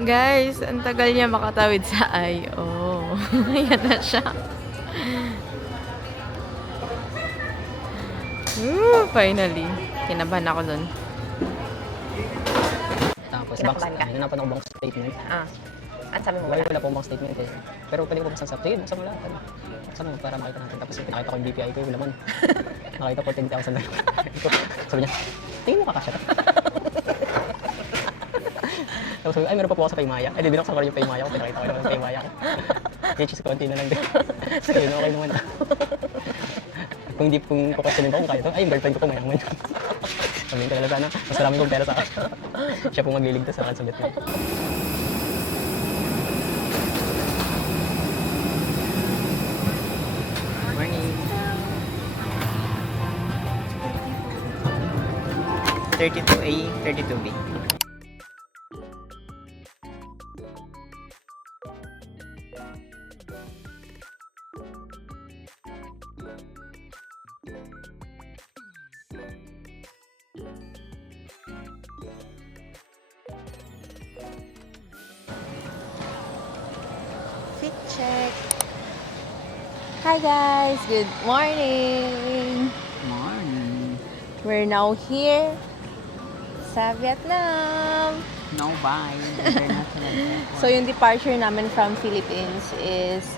Guys, ang tagal niya makatawid sa I.O. Ayan na siya. Finally. Kinabahan ako dun. Tapos, Kinakabahan ka? hinapan ako bank statement. At sabi mo Wala pong bank statement eh. Pero pwede ko buksan sa sige, buksan mo lang. Buksan mo para makita natin. Tapos pinakita ko yung BPI ko, yung laman. Nakita ko 10,000 na. Sabi niya, tingin mo kakasya to. Tapos sabi, ay meron pa po ako sa Paymaya. Ay, di binuksan ko rin yung Paymaya ko. Pinakita ko naman yung Paymaya ko. Which is konti na lang din. Sabi na okay naman. Kung kukasyanin ko kung kaya to, ay yung girlfriend ko po mayaman. Sabihin ko talaga sana, mas marami kong pera sa akin. Siya po magliligtas sa akin sa Vietnam. Morning. 32A, 32B. Fit check. Hi guys, good morning. Morning. We're now here sa Vietnam. No bye. International airport. So yung departure namin from Philippines is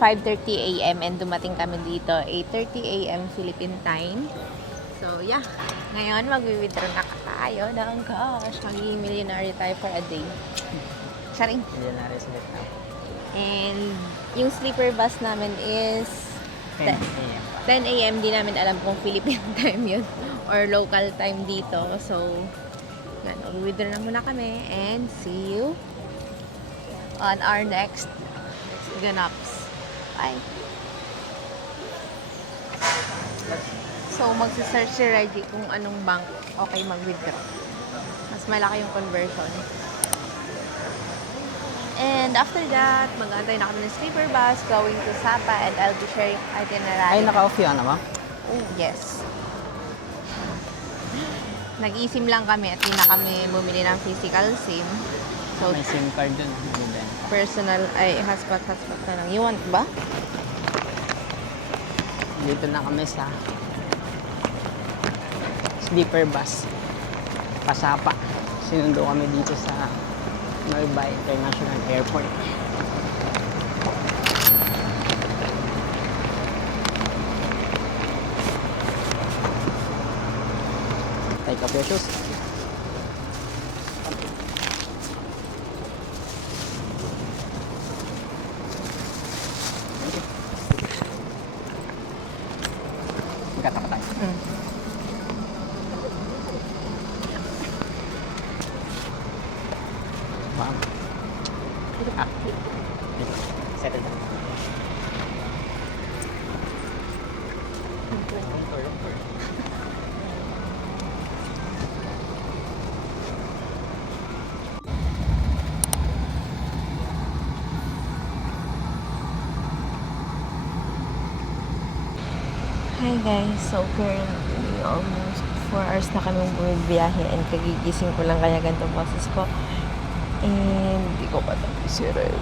5:30 a.m. and dumating kami dito 8:30 a.m. Philippine time. So yeah, ngayon mag-withdraw na tayo ng cash. Magiging millionaire tayo for a day. Charing. Millionaire sa Vietnam. And yung sleeper bus namin is 10 a.m. 10 a.m. Di namin alam kung Philippine time yun or local time dito. So, yan. Mag-withdraw na muna kami and see you on our next ganaps. Bye! So, magsisearch si Reggie kung anong bank okay mag-withdraw. Mas malaki yung conversion. And after that, mag-aantay na kami ng sleeper bus going to Sapa and I'll be sharing itinerary. Ay, naka-off yun, ano ba? Oh, yes. Nag-eSIM lang kami at hindi na kami bumili ng physical SIM. So, May SIM card dun. Ben. personal, ay, hotspot na lang. You want ba? Dito na kami sa sleeper bus. Pasapa. Sinundo kami dito sa Noy Bai International Airport. Take off your shoes. Magkataka tayo. Wow. Ah. Settle down. Hi guys, so currently almost 4 hours na kami bumibiyahe and kagigising ko lang kaya ganito boses ko. And hindi ko pa tapos si Reggie.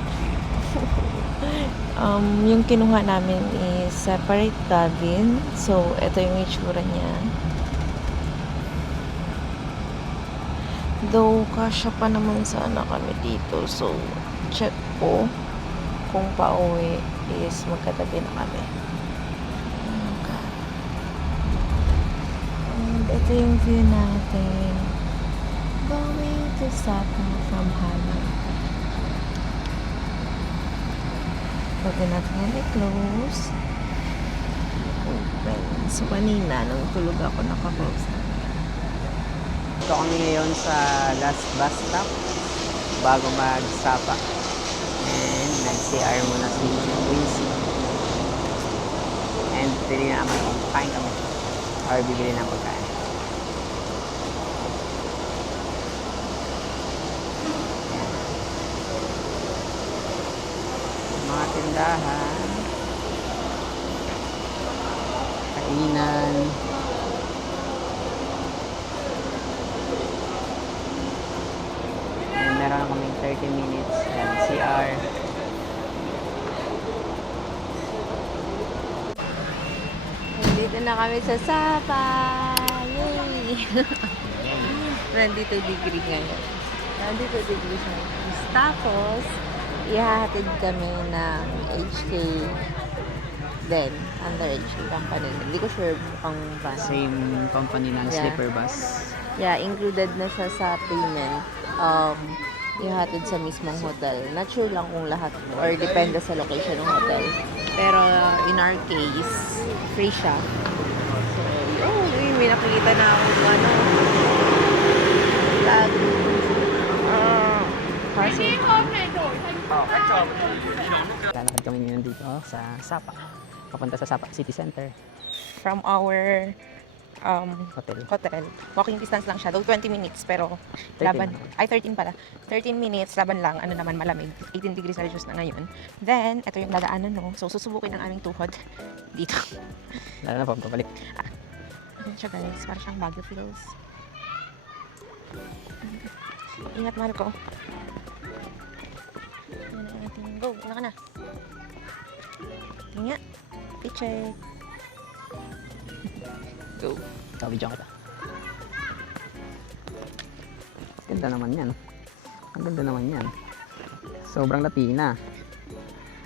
Yung kinuha namin is separate cabin. So, ito yung itsura niya. Though, kasya pa naman sana kami dito. So, check ko kung pauwi is magkatabi na kami. And ito yung view natin. Going to Sapa from Hanoi. Pwede natin yan i-close. Open. So, kanina, nung tulog ako, naka-close na. Ito kami ngayon sa last bus stop bago mag-Sapa. And nag-CR muna si Quincy. And pili na naman kung kain kami. Or bibili ng pagkain. Mga tindahan. Kainan. And meron kaming 30 minutes. Ayan, CR. Nandito na kami sa Sapa! Yay! Nandito degree ngayon. Nandito degree siya. Tapos, ihahatid kami ng HK then under HK company. Hindi ko sure mukhang van. Same company ng Yeah. sleeper bus. Yeah, included na siya sa payment. Ihatid sa mismong hotel. Not sure lang kung lahat or depende sa location ng hotel. Pero in our case, free siya. So, may nakikita na ako ano. Lag. Kasi, Lalakad kami ngayon dito sa Sapa. Papunta sa Sapa City Center from our Hotel. hotel, walking distance lang siya. Though 20 minutes, pero 13 laban. naman. Ay, 13 pala. 13 minutes, laban lang. Ano naman, malamig. 18 degrees Celsius na ngayon. Then, ito yung dadaanan, no? So, susubukin ang aming tuhod dito. Lalo na po, pabalik. Ano siya, guys? Para siyang Baguio feels. Ingat, mahal ko. Ano na natin? Go, una ka na. Tingnan. I-check. Go. Video kita. Ganda naman yan. Ang ganda naman yan. Sobrang Latina.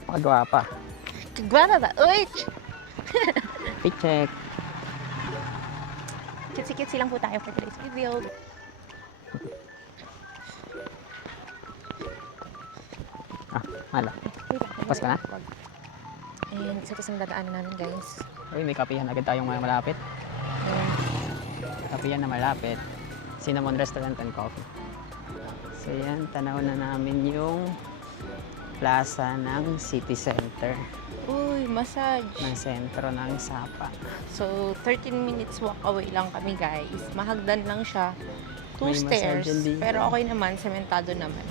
Makagawa pa. Kagwana ba? Uy! Paycheck. Kitsi-kitsi lang po tayo for today's video. Hala. Pas ka na? And isa to sa nadadaanan namin, guys. Uy, may kapihan agad tayong malapit. And, Kapihan na malapit. Cinnamon Restaurant and Coffee. So yan, tanaw na namin yung plaza ng City Center. uy, massage. Ng sentro ng Sapa. So, 13 minutes walk away lang kami, guys. Mahagdan lang siya. 2 May stairs. massage din dito. Pero okay naman, sementado naman.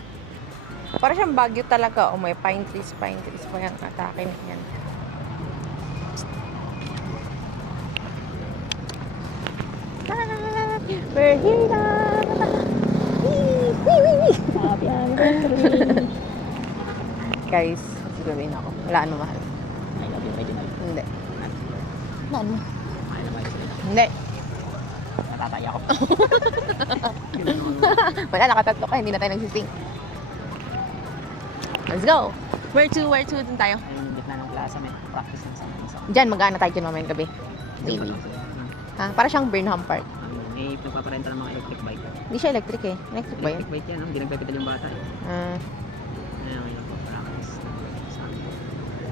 Para siyang Baguio talaga. O, may pine trees pa yung atake na yan. We're here na! Guys, siguraduhin ako. Wala ano mahal. I love you, pwede na yun. Hindi. Wala ano? Mahal na mahal sila. Hindi. Natataya ako. Wala, nakatatlo ka. Hindi na tayo nagsising. Let's go! Where to? Where to? Dun tayo. Ayun, gitna ng plaza, may practice ng isa. Diyan, mag-aana tayo dyan mamayang gabi. Maybe. Ha? Para siyang Burnham Park. May nagpaparenta ng mga electric bike. Hindi siya electric eh. Electric ba yun? Electric bike yan, no? Hindi nagpapedal yung bata. Eh. Ah, Ayun, may nagpapractice. Sabi ko,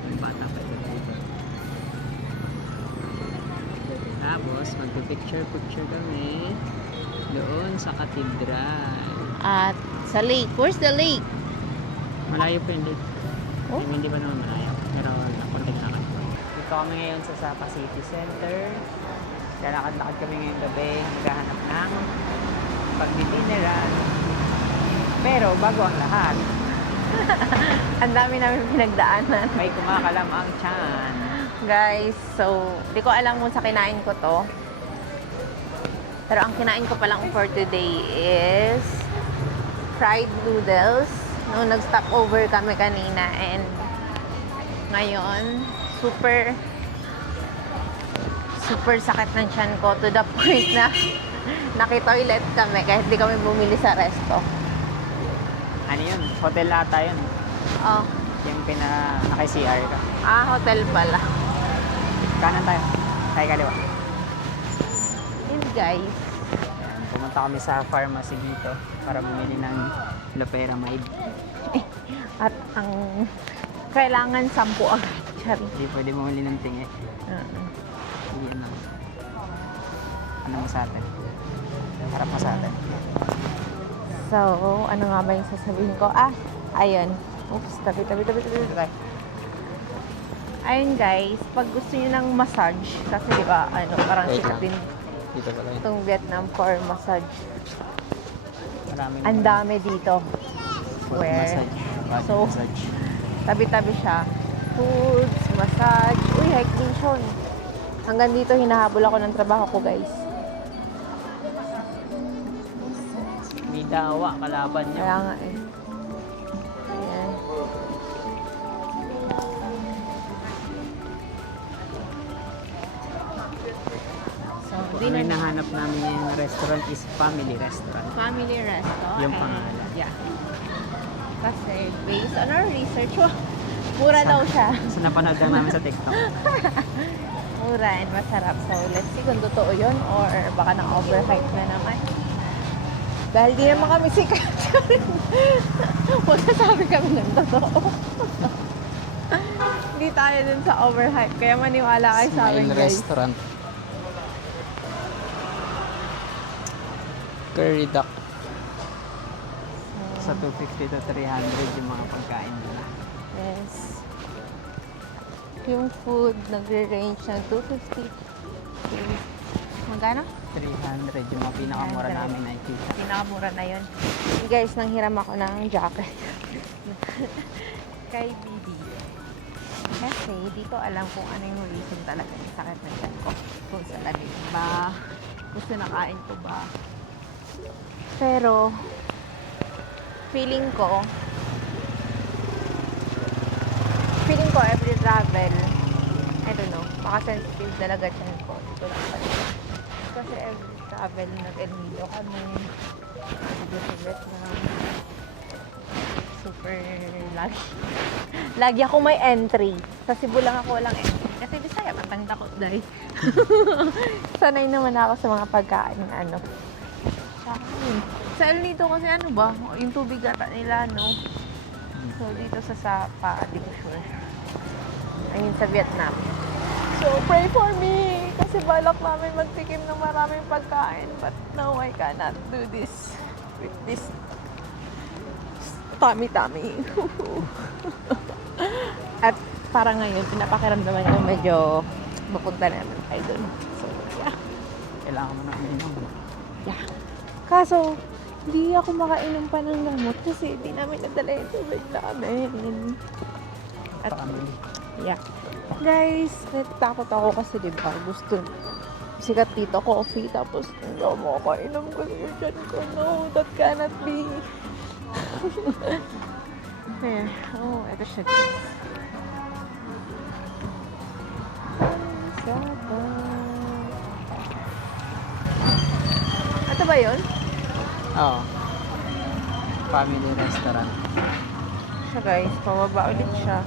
yung bata pa dito. Tapos, magpipicture-picture kami doon sa katedral. at sa lake. Where's the lake? Malayo po yung lake. Oh? Ay, hindi pa naman malayo. Pero konting lakad po. Dito kami ngayon sa Sapa City Center. Lalakad-lakad kami ngayong gabi. Maghahanap ng pagdidineran. Pero bago ang lahat, Ang dami namin pinagdaanan. may kumakalam ang tiyan. Guys, so, di ko alam kung sa kinain ko to. Pero ang kinain ko pa lang for today is fried noodles. Nung nag-stop over kami kanina and ngayon, super sakit ng tiyan ko to the point na nakitoilet kami kahit di kami bumili sa resto. Ano yun? Hotel ata yun. Oh, Yung naka-CR ka. hotel pala. Kanan tayo. Tayo kaliwa. Yun guys. Pumunta kami sa pharmacy dito para bumili ng loperamide. At ang kailangan 10 agad. Chari. Hindi pwede bumili ng tingi. Hindi ano. Ano mo sa atin? Harap mo sa atin. So, ano nga ba yung sasabihin ko? Ayun. Oops, tabi. Ayun guys, pag gusto niyo ng massage, kasi di ba, parang Wait sikat lang. din Dito pala yun. itong Vietnam for massage. Marami Ang naman. dami dito. For Where? massage. Body So, massage. Tabi-tabi siya. Foods, massage. Uy, hike din siya. Hanggang dito, hinahabol ako ng trabaho ko, guys. May dawa, kalaban niya. Kaya nga eh. Hindi Ang na hinahanap namin yung restaurant is family restaurant. family resto. Yung and- pangalan. Yeah. Kasi based on our research, mura daw siya. So napanood lang namin sa TikTok. Mura and masarap. So let's see kung totoo yun or baka na-overhype na naman. Dahil di naman kami sikat. Magsasabi kami ng totoo. Hindi tayo dun sa overhype. Kaya maniwala kayo sa amin, Smile guys. Restaurant. Curry duck. Sa 250 to 300 yung mga pagkain nila. Yes. Yung food nagre-range ng 250 to magkano? 300 yung mga pinakamura 300. namin nakikita. Pinakamura na yun. Hey guys, nanghiram ako ng jacket. Kay BD. Kasi di ko alam kung ano yung reason talaga ng sakit ng tiyan ko. Kung sa lamig ba, kung sa nakain ko ba. Pero, feeling ko every travel, I don't know, maka-sensitive talaga tiyan ko. Ito lang pala. Kasi every travel, nag-El kami. Nag-Vietnam. Super lagi. Lagi ako may entry. Sa Cebu lang ako walang entry. Kasi Bisaya, matangit ako dahil. Sanay naman ako sa mga pagkain na ano. Sa El Nido kasi ano ba, yung tubig ata nila, no? So, dito sa Sapa, di ko sure. I mean, sa Vietnam. So, pray for me! Kasi balak namin magtikim ng maraming pagkain. But no, I cannot do this with this tummy. At parang ngayon, pinapakiramdaman ko medyo mapunta na naman tayo dun. So, yeah. Kailangan mo na uminom. Yeah. Kaso, hindi ako makainom pa ng gamot kasi hindi namin nadala yung tubig namin. At, Family. yeah. Guys, natatakot ako kasi diba, gusto sikat dito coffee tapos hindi ako makakainom kasi yung tiyan ko. No, that cannot be. Ayan. Oh, ito siya. Ito ba yun? Oo. Family restaurant. Siya guys, pababa ulit siya.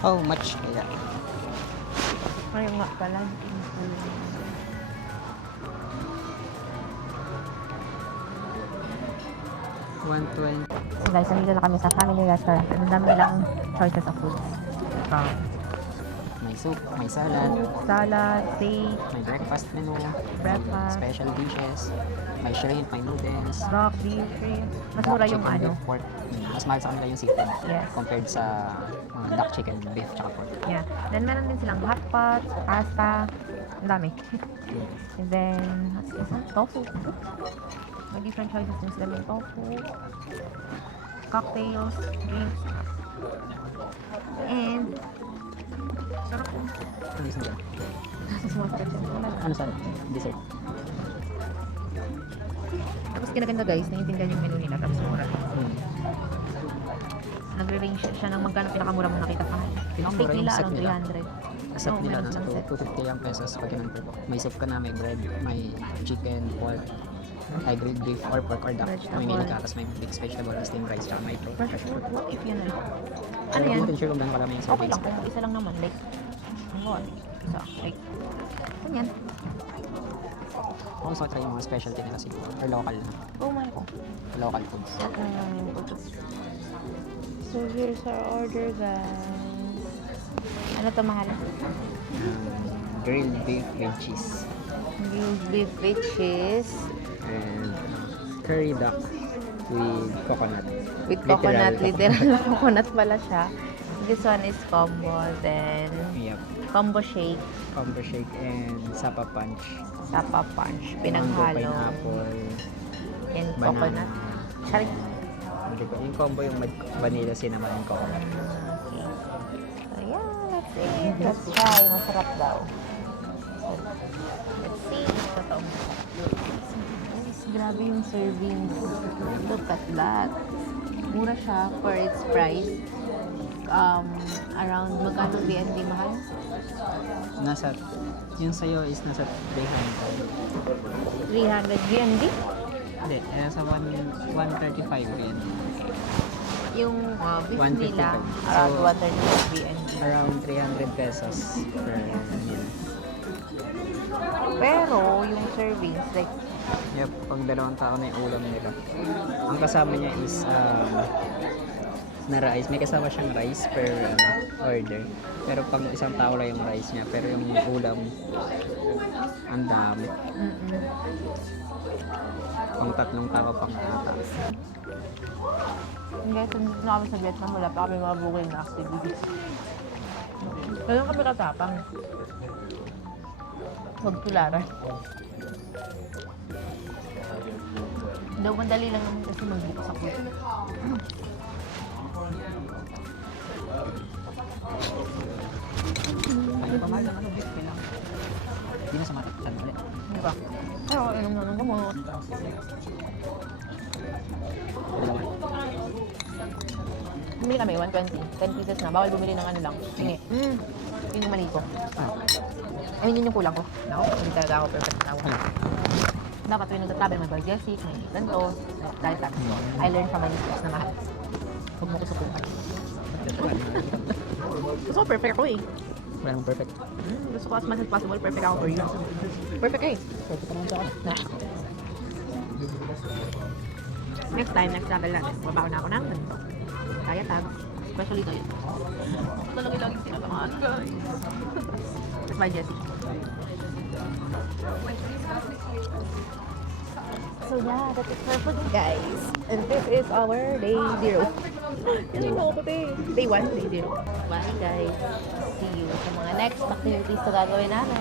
How much kaya? Ayun nga pala. 120. So guys, nandito na kami sa family restaurant. Ang dami nilang choices of foods. May soup, may salad, Salad, steak, may breakfast menu, breakfast, special dishes, may shrimp, may noodles, rock, beef, shrimp. Mas mura yung chicken, ano. beef, pork. Mas mahal sa kanila yung seafood Yes. compared sa duck, chicken, beef, tsaka pork. Yeah. Then meron din silang hot pot, pasta. Ang dami. And then, what's this one? Tofu. May different choices din sila ng tofu. Cocktails, drinks. And, sarap po. Ano gusto nila? Nasa small portion. Wala na. Ano sa dessert? Tapos kinaganda guys, naiintindihan yung menu nila. Tapos mura. Hmm. Nagre-range siya ng magkano pinakamura mo nakita pa. Pinakamura Steak yung nila, set around nila. 300. Set Oo, nila meron nasa silang set. 250 ang pesos pag kinonvert ko. May soup ka na, may bread, may chicken, pork, high-grade beef or pork or duck. Vegetable. Mamili ka, tapos may mixed vegetable, steamed rice, tsaka may fresh fruit. What if yan na? Ano Ano yan? Hindi natin sure kung gano'n kalami yung Okay servings. lang kung isa lang naman. Like, ano ba? Isa. Like, ganyan. Kung gusto ko try yung mga specialty nila siguro. Or local na. Oh my God. Local foods. So here's our order guys. Ano to mahal? Grilled beef with cheese. Grilled beef with cheese. And curry duck with coconut. With coconut. Literal coconut pala siya. This one is combo. Then, Yep. combo shake. Combo shake and sapa punch. Sapa punch. Mango, Pinanghalo. pineapple, And banana. coconut. Charing. Hindi ko. Yung combo yung vanilla cinnamon and coconut. Okay. So yeah, let's see. Let's try. Masarap daw. So, let's see. Totoo. Guys, grabe yung serving. Look at that. Mura siya for its price. Around magkano BNB mahal? Nasa, yung sa'yo is nasa 300. 300 BNB? Hindi, nasa 135 rin. Yung beef 155. nila, around So, 135 BNB. Around 300 pesos per meal. Pero, yung servings, like, Yep, pang 2 tao na yung ulam nila. Ang kasama niya is na rice. May kasama siyang rice per order. Pero pang 1 tao lang yung rice niya. Pero yung ulam, ang dami. Pang 3 tao pang ata. guys, nandito na kami sa Vietnam, wala pa kami mga booking na activities. Ganun kami katapang. Magtularan. Daw madali lang naman kasi mag-book sa cruise. Ano pa mahal naman, beef lang. Hindi na sa mataktan ulit. Di ba? Pero inom na ng gamot. Bumili kami, 120. 10 pieces na. Bawal bumili ng ano lang. Hingi. Yun yung mali ko. I mean, yun yung kulang ko. Naku, hindi talaga ako perfect na ako. Dapat tuwing nagtatravel, may budgetic, may ganito. Dahil sabi ko, I learned from my mistakes na mahal. Huwag mo ko sukukan. Gusto ko perfect ako eh. Wala nang perfect. Gusto ko as much as possible, perfect ako for you. Perfect eh. Perfect naman sa akin. Nah. Next time, next travel natin, babaw na ako ng ganito. Kaya tag, especially kayo. Ito talaga laging tinabangaan, guys. That's my Jessie. So yeah, that is our food, guys. And this is our day 0. Yan yung ako puti. Day 1, day 0. Bye, guys. See you sa mga next activities na gagawin namin.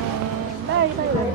Bye, bye, bye.